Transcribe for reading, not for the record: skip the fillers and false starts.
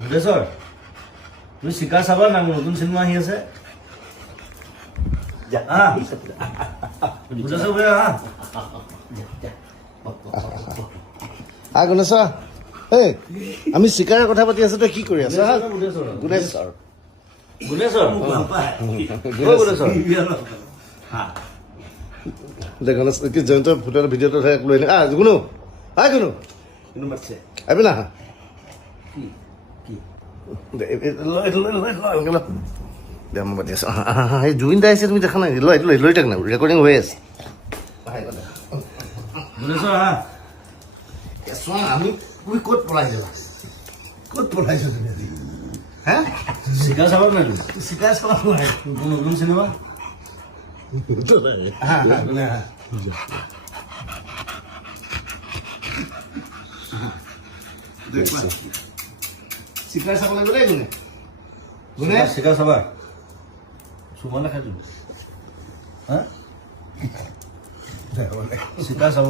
ভুলেশ্বৰ তুমি চিকাৰ চাবা না নতুন চিনেমা আহি আছে ভুলেশ্বৰ ভাই গণেশ্বৰ এই আমি চিকাৰৰ কথা পাতি আছো তই কি কৰি আছ গুণেশ্বৰ গণেশ কি জয়ন্তৰ ফটো ভিডিঅ'টো লৈ গুণু গুণু আহিবি না দে মই পাতি আছো এই জুবিন দা আহিছে তুমি দেখা নাই লৈ থাক না ৰেকৰ্ডিং হৈ আছে আমি তুমি ক'ত পলাই যাবা ক'ত পলাইছো তুমি আজি হা চিকাৰ চাবা নাই চিকাৰ চাব নোৱাৰে নতুন চিনেমা চিকাৰ চাব লাগিব দেই গুণে গুণে চিকাৰ চাবা চুমালে খাইছো হা চিকাৰ চাব